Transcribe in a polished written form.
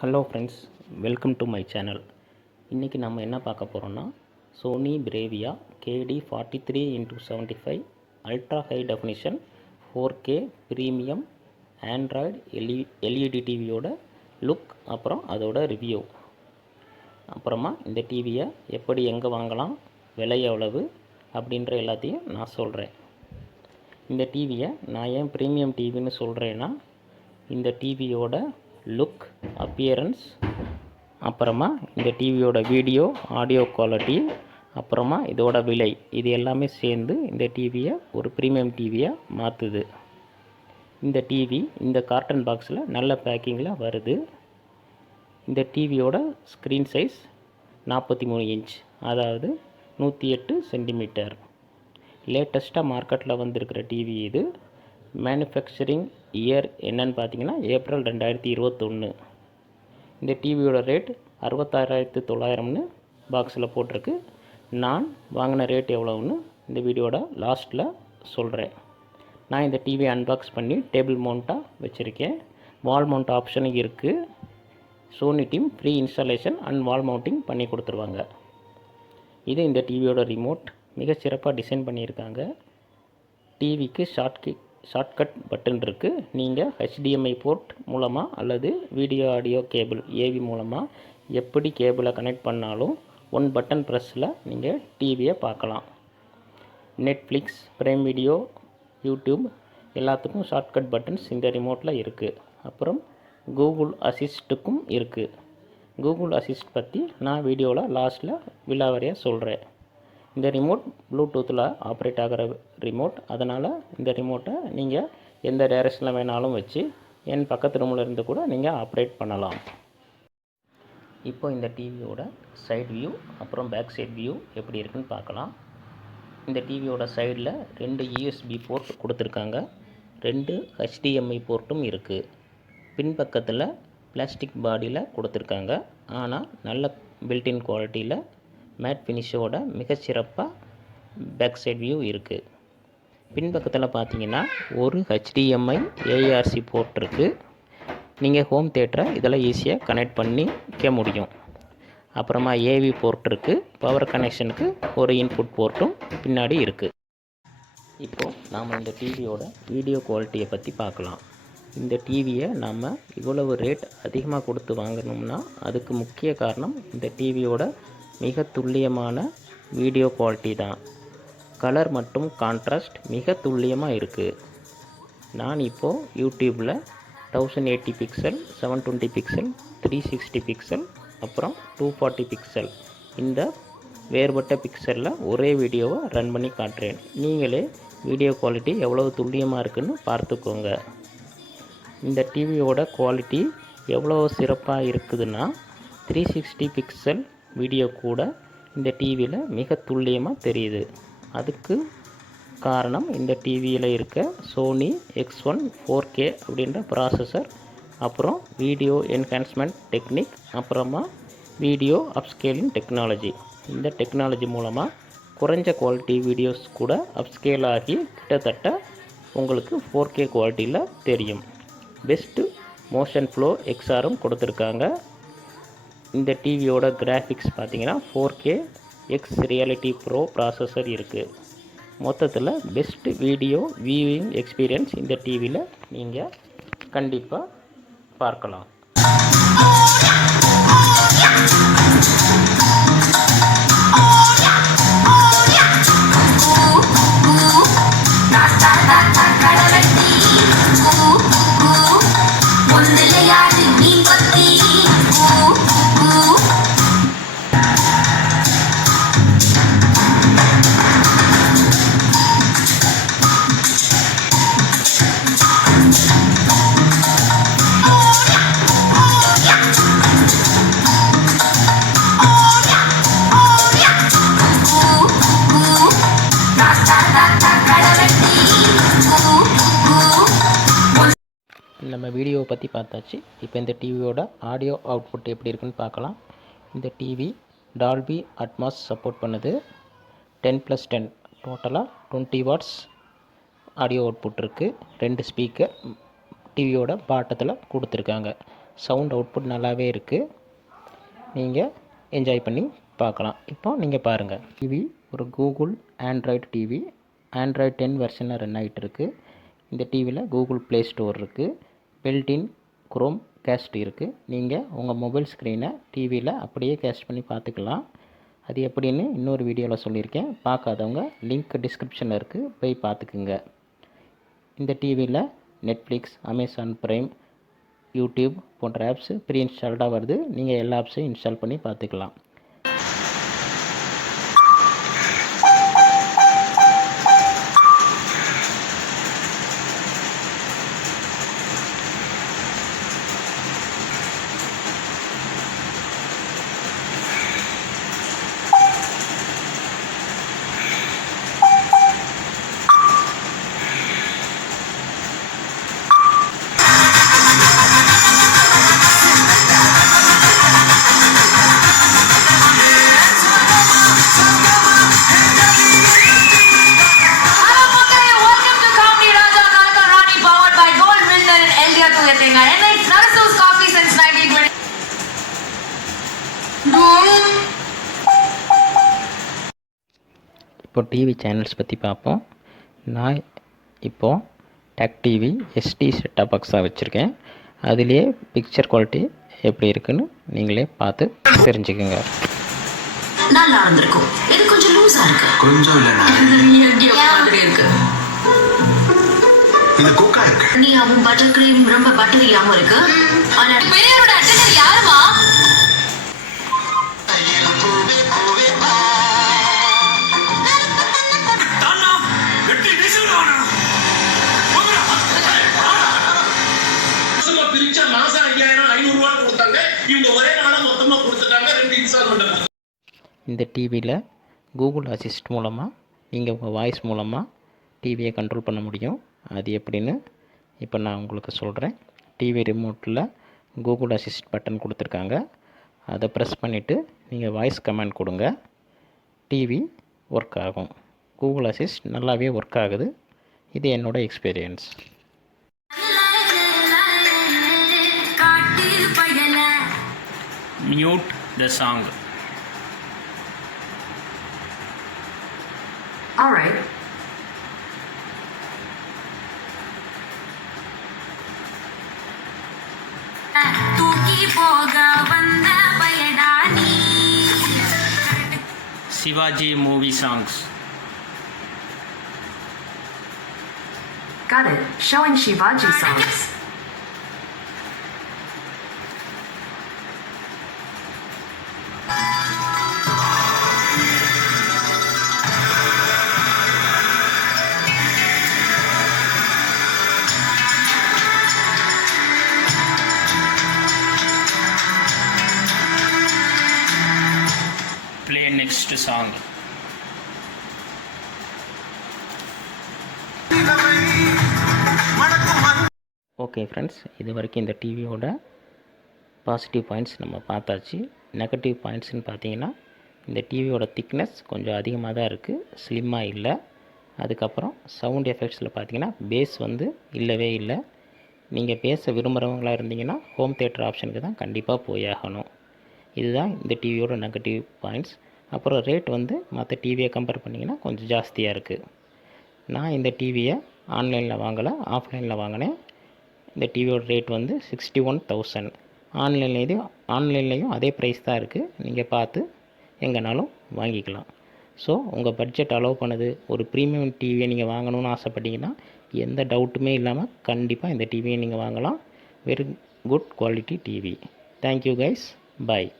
Hello friends, welcome to my channel. இன்றைக்கி நம்ம என்ன பார்க்க போகிறோன்னா, Sony bravia KD43x75 ultra high definition 4K premium Android LED டிவியோட லுக், அப்புறம் அதோட ரிவ்யூ. அப்புறமா இந்த டிவியை எப்படி எங்கே வாங்கலாம், விலை எவ்வளவு அப்படின்ற எல்லாத்தையும் நான் சொல்கிறேன். இந்த டிவியை நான் ஏன் ப்ரீமியம் டிவின்னு சொல்கிறேன்னா, இந்த டிவியோட லுக், அப்பியரன்ஸ், அப்புறமா இந்த டிவியோட வீடியோ ஆடியோ குவாலிட்டி, அப்புறமா இதோட விலை, இது எல்லாமே சேர்ந்து இந்த டிவியை ஒரு ப்ரீமியம் டிவியாக மாற்றுது. இந்த டிவி இந்த கார்டன் பாக்ஸில் நல்ல பேக்கிங்கில் வருது. இந்த டிவியோட ஸ்க்ரீன் சைஸ் 43 இன்ச், அதாவது 108 சென்டிமீட்டர். லேட்டஸ்ட்டாக மார்க்கெட்டில் வந்திருக்கிற டிவி இது. மேனுஃபேக்சரிங் இயர் என்னன்னு பார்த்தீங்கன்னா ஏப்ரல் 2021. இந்த டிவியோட ரேட் 66,900ன்னு பாக்ஸில் போட்டிருக்கு. நான் வாங்கின ரேட் எவ்வளோன்னு இந்த வீடியோட லாஸ்ட்டில் சொல்கிறேன். நான் இந்த டிவியை அன்பாக்ஸ் பண்ணி டேபிள் மவுண்ட்டாக வச்சுருக்கேன். வால் மவுண்ட் ஆப்ஷனும் இருக்குது. Sony team free installation and wall mounting பண்ணி கொடுத்துருவாங்க. இது இந்த டிவியோட ரிமோட். மிகச்சிறப்பாக டிசைன் பண்ணியிருக்காங்க. டிவிக்கு ஷார்ட்கட் பட்டன் இருக்குது. நீங்கள் HDMI போர்ட் மூலமாக அல்லது வீடியோ ஆடியோ கேபிள் ஏவி மூலமாக எப்படி கேபிளை கனெக்ட் பண்ணாலும் ஒன் பட்டன் ப்ரெஸ்ஸில் நீங்கள் டிவியை பார்க்கலாம். நெட்ஃப்ளிக்ஸ், ப்ரைம் வீடியோ, யூடியூப் எல்லாத்துக்கும் ஷார்ட்கட் பட்டன்ஸ் இந்த ரிமோட்டில் இருக்குது. அப்புறம் கூகுள் அசிஸ்ட்டுக்கும் இருக்குது. கூகுள் அசிஸ்ட் பற்றி நான் வீடியோவில் லாஸ்ட்டில் விலாவரியாக சொல்கிறேன். இந்த ரிமோட் ப்ளூடூத்தில் ஆப்ரேட் ஆகிற ரிமோட். அதனால் இந்த ரிமோட்டை நீங்கள் எந்த டைரெக்ஷனில் வேணாலும் வச்சு என் பக்கத்து ரூமில் இருந்து கூட நீங்கள் ஆப்ரேட் பண்ணலாம். இப்போ இந்த டிவியோட சைடு வியூ அப்புறம் பேக் சைடு வியூ எப்படி இருக்குன்னு பார்க்கலாம். இந்த டிவியோட சைடில் 2 USB போர்ட் கொடுத்துருக்காங்க. 2 HDMI போர்ட்டும் இருக்குது. பின்பக்கத்தில் பிளாஸ்டிக் பாடியில் கொடுத்துருக்காங்க. ஆனால் நல்ல பில்டின் குவாலிட்டியில் மேட் ஃபினிஷோட மிகச்சிறப்பாக பேக் சைட் வியூ இருக்குது. பின்பக்கத்தில் பார்த்தீங்கன்னா ஒரு HDMI ARC போர்ட் இருக்குது. நீங்கள் ஹோம் தியேட்டரை இதில் ஈஸியாக கனெக்ட் பண்ணிக்க முடியும். அப்புறமா AV போர்ட் இருக்குது. பவர் கனெக்ஷனுக்கு ஒரு இன்புட் போர்ட்டும் பின்னாடி இருக்குது. இப்போது நாம் இந்த டிவியோட வீடியோ குவாலிட்டியை பற்றி பார்க்கலாம். இந்த டிவியை நம்ம இவ்வளவு ரேட் அதிகமாக கொடுத்து வாங்கணும்னா அதுக்கு முக்கிய காரணம் இந்த டிவியோட மிக துல்லியமான வீடியோ குவாலிட்டி தான். கலர் மற்றும் கான்ட்ராஸ்ட் மிக துல்லியமாக இருக்குது. நான் இப்போது யூடியூப்பில் 1080 பிக்சல், 720 பிக்சல், 360 பிக்சல், அப்புறம் 240 பிக்சல் இந்த வேறுபட்ட பிக்சலில் ஒரே வீடியோவை ரன் பண்ணி காட்டுறேன். நீங்களே வீடியோ குவாலிட்டி எவ்வளோ துல்லியமாக இருக்குதுன்னு பார்த்துக்கோங்க. இந்த டிவியோட குவாலிட்டி எவ்வளோ சிறப்பாக இருக்குதுன்னா 360 பிக்சல் வீடியோ கூட இந்த டிவியில் மிக துல்லியமாக தெரியுது. அதுக்கு காரணம் இந்த டிவியில் இருக்க சோனி X1 4K அப்படின்ற ப்ராசஸர், அப்புறம் வீடியோ என்ஹான்ஸ்மெண்ட் டெக்னிக், அப்புறமா வீடியோ அப்ஸ்கேலிங் டெக்னாலஜி. இந்த டெக்னாலஜி மூலமாக குறைஞ்ச குவாலிட்டி வீடியோஸ் கூட அப்ஸ்கேல் ஆகி கிட்டத்தட்ட உங்களுக்கு 4K குவாலிட்டியில் தெரியும். பெஸ்ட்டு மோஷன் ஃப்ளோ XRம் கொடுத்துருக்காங்க. இந்த டிவியோட கிராஃபிக்ஸ் பார்த்தீங்கன்னா 4K X reality bro processor இருக்குது. மொத்தத்தில் பெஸ்ட்டு வீடியோ வியூவிங் எக்ஸ்பீரியன்ஸ் இந்த டிவியில் நீங்கள் கண்டிப்பாக பார்க்கலாம். நம்ம வீடியோவை பற்றி பார்த்தாச்சு. இப்போ இந்த டிவியோட ஆடியோ அவுட்புட் எப்படி இருக்குன்னு பார்க்கலாம். இந்த டிவி டால்பி அட்மாஸ் சப்போர்ட் பண்ணுது. 10+10 டோட்டலாக 20 வாட்ஸ் ஆடியோ அவுட்புட் இருக்குது. 2 ஸ்பீக்கர் டிவியோட பாட்டத்தில் கொடுத்துருக்காங்க. சவுண்ட் அவுட்புட் நல்லாவே இருக்குது. நீங்கள் என்ஜாய் பண்ணி பார்க்கலாம். இப்போ நீங்கள் பாருங்கள். டிவி ஒரு கூகுள் ஆண்ட்ராய்டு டிவி. ஆண்ட்ராய்டு 10 வெர்ஷனில் ரன் ஆகிட்டு இருக்குது. இந்த டிவியில் கூகுள் ப்ளே ஸ்டோர் இருக்குது. பில்டின் குரோம் கேஸ்ட் இருக்குது. நீங்கள் உங்கள் மொபைல் ஸ்க்ரீனை டிவியில் அப்படியே கேஸ்ட் பண்ணி பார்த்துக்கலாம். அது எப்படின்னு இன்னொரு வீடியோவில் சொல்லியிருக்கேன். பார்க்காதவங்க லிங்க் டிஸ்கிரிப்ஷனில் இருக்குது, போய் பார்த்துக்குங்க. இந்த டிவியில் நெட்ஃப்ளிக்ஸ், அமேசான் ப்ரைம், யூடியூப் போன்ற ஆப்ஸ் ப்ரீ இன்ஸ்டால்டாக வருது. நீங்கள் எல்லா ஆப்ஸையும் இன்ஸ்டால் பண்ணி பார்த்துக்கலாம். இப்போ டிவி சேனல்ஸ் பற்றி பார்ப்போம். நான் இப்போது டெக் டிவி எஸ்டி செட்டாப் பாக்ஸாக வச்சுருக்கேன். அதுலேயே பிக்சர் குவாலிட்டி எப்படி இருக்குன்னு நீங்களே பார்த்து தெரிஞ்சுக்குங்க. நல்லா இருந்திருக்கும். இது கொஞ்சம் லூஸா இருக்கு. கொஞ்சம் இல்லனா மாதிரி இருக்கு. இது குக்கா இருக்கு. நீ அவன் பட்டர் கிரீம் ரொம்ப பட்டரியாம இருக்கு. ஆனா பெரியரோட அட்டெண்டர் யாருமா? தானா வெட்டி வீசுறானா? சும்மா பிரிச்ச மாசம் 5500 ரூபாய் கொடுத்தாங்க. இவங்க ஒரே நாளா மொத்தமா கொடுத்துட்டாங்க. 2 இன்ஸ்டால்மென்ட். இந்த டிவியில் கூகுள் அசிஸ்ட் மூலமாக நீங்கள் உங்கள் வாய்ஸ் மூலமாக டிவியை கண்ட்ரோல் பண்ண முடியும். அது எப்படின்னு இப்போ நான் உங்களுக்கு சொல்கிறேன். டிவி ரிமோட்டில் கூகுள் அசிஸ்ட் பட்டன் கொடுத்துருக்காங்க. அதை ப்ரெஸ் பண்ணிவிட்டு நீங்கள் வாய்ஸ் கமாண்ட் கொடுங்க. டிவி ஒர்க் ஆகும். கூகுள் அசிஸ்ட் நல்லாவே ஒர்க் ஆகுது. இது என்னோடய experience. Mute the song. All right. Shivaji movie songs. Got it. Showing Shivaji songs. Play next song. Okay friends, இது வரைக்கும் இந்த டிவியோட பாசிட்டிவ் பாயிண்ட்ஸ் நம்ம பார்த்தாச்சு. நெகட்டிவ் பாயிண்ட்ஸ்னு பார்த்தீங்கன்னா, இந்த டிவியோட திக்னஸ் கொஞ்சம் அதிகமாக தான் இருக்குது, ஸ்லிம்மாக இல்லை. அதுக்கப்புறம் சவுண்ட் எஃபெக்ட்ஸில் பார்த்தீங்கன்னா பேஸ் வந்து இல்லவே இல்லை. நீங்கள் பேச விரும்புகிறவங்களாக இருந்தீங்கன்னா ஹோம் தியேட்டர் ஆப்ஷனுக்கு தான் கண்டிப்பாக போயாகணும். இதுதான் இந்த டிவியோட நெகட்டிவ் பாயிண்ட்ஸ். அப்புறம் ரேட் வந்து மற்ற டிவியை கம்பேர் பண்ணிங்கன்னா கொஞ்சம் ஜாஸ்தியாக இருக்குது. நான் இந்த டிவியை ஆன்லைனில் வாங்கலை, ஆஃப்லைனில் வாங்கினேன். இந்த டிவியோட ரேட் வந்து 61,000. ஆன்லைன்லேயும் அதே ப்ரைஸ் தான் இருக்குது. நீங்கள் பார்த்து எங்கேனாலும் வாங்கிக்கலாம். ஸோ உங்கள் பட்ஜெட் அலோவ் பண்ணுது, ஒரு ப்ரீமியம் டிவியை நீங்கள் வாங்கணும்னு ஆசைப்பட்டீங்கன்னா எந்த டவுட்டுமே இல்லாமல் கண்டிப்பாக இந்த டிவியை நீங்கள் வாங்கலாம். Very good quality TV. Thank you guys. Bye.